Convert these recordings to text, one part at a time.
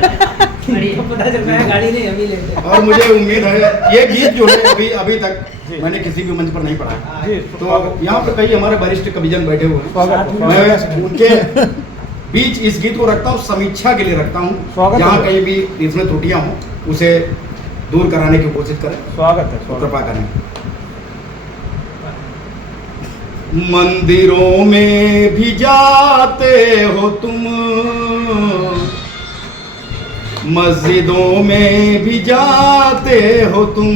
पता चल रहा है गाड़ी नहीं अभी लेते। और मुझे उम्मीद है ये गीत जो है अभी तक मैंने किसी भी मंच पर नहीं पढ़ा है। तो यहाँ पर कई हमारे वरिष्ठ कविजन बैठे हुए हैं, मैं उनके बीच इस गीत को रखता हूँ, समीक्षा के लिए रखता हूँ। जहाँ कहीं भी इसमें त्रुटियाँ हों उसे दूर कराने की कोशिश करें। स्वागत है, कृपा करें। मंदिरों में भी जाते हो तुम, मस्जिदों में भी जाते हो तुम,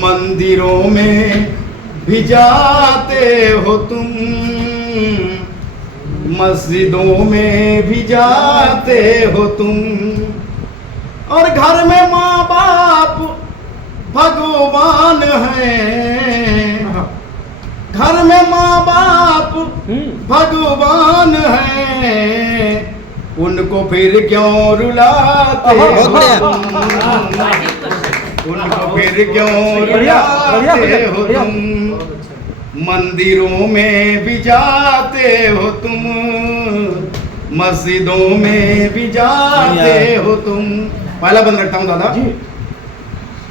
मंदिरों में भी जाते हो तुम, मस्जिदों में भी जाते हो तुम, और घर में माँ बाप भगवान हैं, घर में माँ बाप भगवान हैं, उनको फिर क्यों रुलाते हो, उनको फिर क्यों रुलाते हो तुम, मंदिरों में भी जाते हो तुम, मस्जिदों में भी जाते हो तुम। पहला बंद रखता हूँ दादा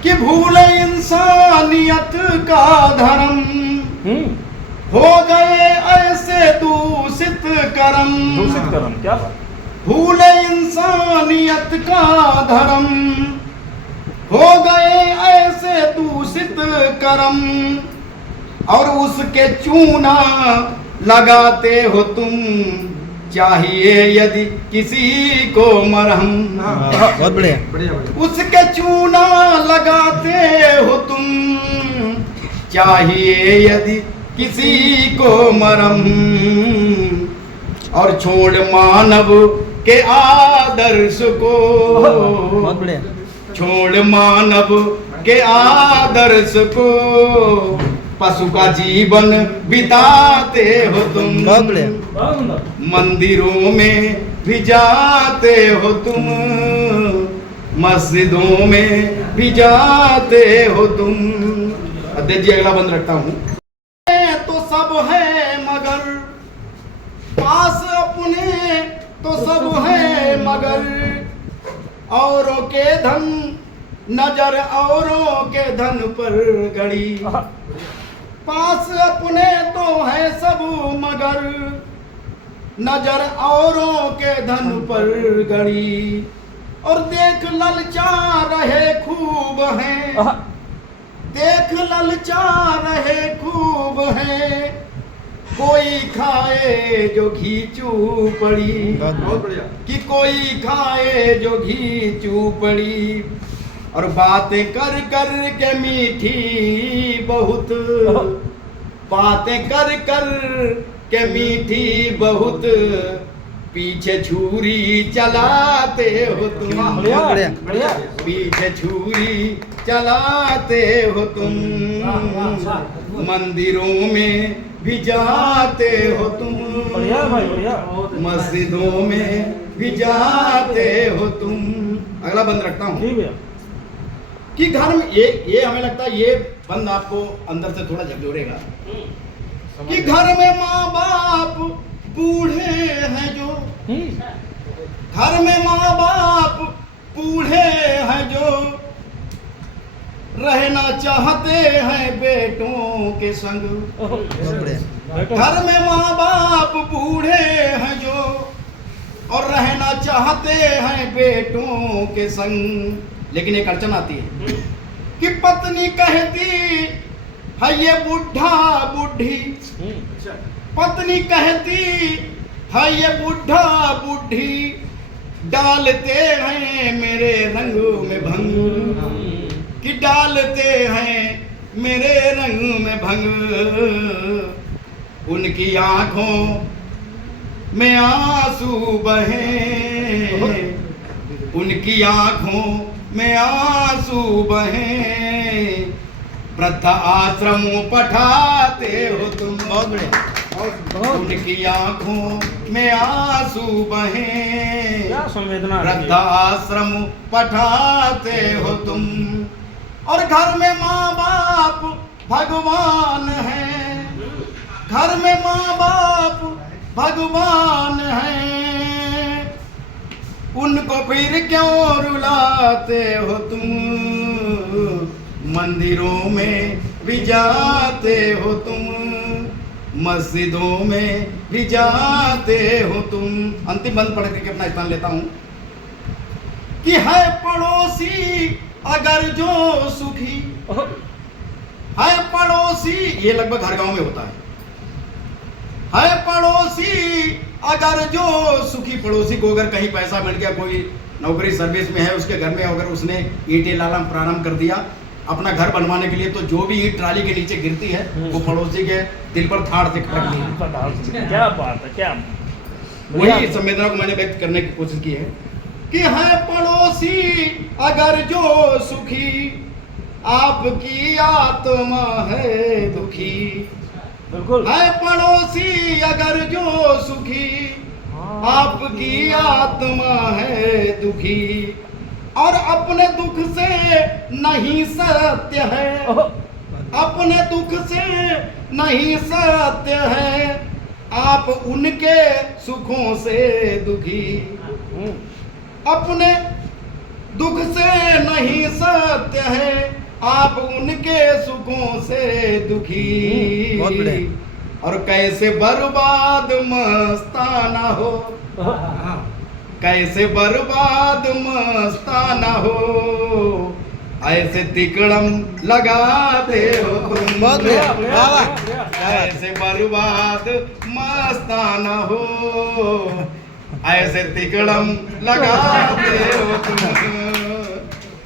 कि भूल इंसानियत का धर्म, हो गए ऐसे दूषित कर्म, दूषित कर्म क्या? भूल इंसानियत का धर्म, हो गए ऐसे दूषित कर्म, और उसके चूना लगाते हो तुम, चाहिए यदि किसी को मरहम। बहुत बढ़िया। उसके चूना लगाते हो तुम, चाहिए यदि किसी को मरहम, और छोड़ मानव के आदर्श को, बहुत बढ़िया, छोड़ मानव के आदर्श को, पशु का जीवन बिताते हो तुम, बहुत बढ़िया, मंदिरों में भी जाते हो तुम, मस्जिदों में भी जाते हो तुम। अध्यक्ष जी अगला बंद रखता हूँ। तो सब है मगर पास अपने, तो सब है मगर औरों के धन, नजर औरों के धन पर गड़ी, पास अपने तो है सब मगर नजर औरों के धन पर गड़ी, और देख ललचा रहे खूब हैं, देख ललचा रहे खूब हैं, कोई खाए जो घी चूपड़ी, कि कोई खाए जो घी चूपड़ी, और बातें कर कर के मीठी बहुत, बातें कर कर के मीठी बहुत, पीछे छुरी चलाते हो तुम, पीछे छुरी चलाते हो तुम, मंदिरों में भी जाते हो तुम, मस्जिदों में भी जाते हो तुम। अगला बंद रखता हूँ कि घर में ये हमें लगता है ये बंद आपको अंदर से थोड़ा झकझोरेगा कि घर में माँ बाप बूढ़े हैं जो, घर में माँ बाप बूढ़े हैं जो, रहना चाहते हैं बेटों के संग, घर में माँ बाप बूढ़े हैं जो, और रहना चाहते हैं बेटों के संग, लेकिन एक अड़चन आती है कि पत्नी कहती है ये बुढ़ा बुढ़ी, पत्नी कहती है ये बुढ़ा बुढ़ी, डालते हैं मेरे रंग में भंग, कि डालते हैं मेरे रंग में भंग, उनकी आंखों में आंसू बहे, उनकी आंखों में आंसू बहे, वृद्ध आश्रम पठाते हो तुम, उनकी आंखों में आंसू बहे, वृद्ध आश्रम पठाते हो तुम, और घर में माँ बाप भगवान है, घर में माँ बाप भगवान है, उनको फिर क्यों रुलाते हो तुम, मंदिरों में भी जाते हो तुम, मस्जिदों में भी जाते हो तुम। अंतिम बंद पढ़ करके अपना स्थान लेता हूं कि है पड़ोसी अगर जो सुखी, है पड़ोसी, ये लगभग हर गांव में होता है पड़ोसी अगर जो सुखी। पड़ोसी को अगर कहीं पैसा मिल गया, कोई नौकरी सर्विस में है, उसके घर में अगर उसने ईंटें लाना प्रारंभ कर दिया अपना घर बनवाने के लिए, तो जो भी ईंट ट्राली के नीचे गिरती है वो पड़ोसी के दिल पर थाड़ से खटकती है। क्या बात है, क्या वही संवेदना को मैंने व्यक्त करने की कोशिश की है कि है पड़ोसी अगर जो सुखी, आपकी आत्मा है दुखी। बिल्कुल है पड़ोसी अगर जो सुखी, आपकी आत्मा है दुखी, और अपने दुख से नहीं सत्य है, अपने दुख से नहीं सत्य है, आप उनके सुखों से दुखी। अपने दुख से नहीं सत्य है, आप उनके सुखों से दुखी। बहुत बढ़िया। और कैसे बर्बाद मस्ताना हो, कैसे बर्बाद मस्ताना हो, ऐसे तिकड़म लगाते हो तुम। बहुत बढ़िया, वाह वाह। ऐसे बर्बाद मस्ताना हो, ऐसे तिकड़म लगाते हो तुम।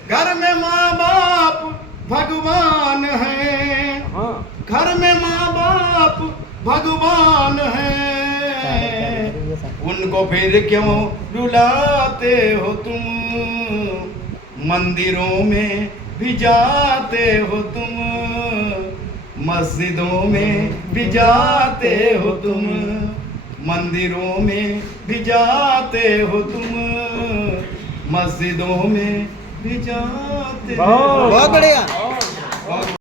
घर में माँ बाप भगवान है, घर में माँ बाप भगवान है, उनको फिर क्यों रुलाते हो तुम, मंदिरों में भी जाते हो तुम, मस्जिदों में भी जाते हो तुम, मंदिरों में भी जाते हो तुम, मस्जिदों में भी जाते हो। बहुत बढ़िया।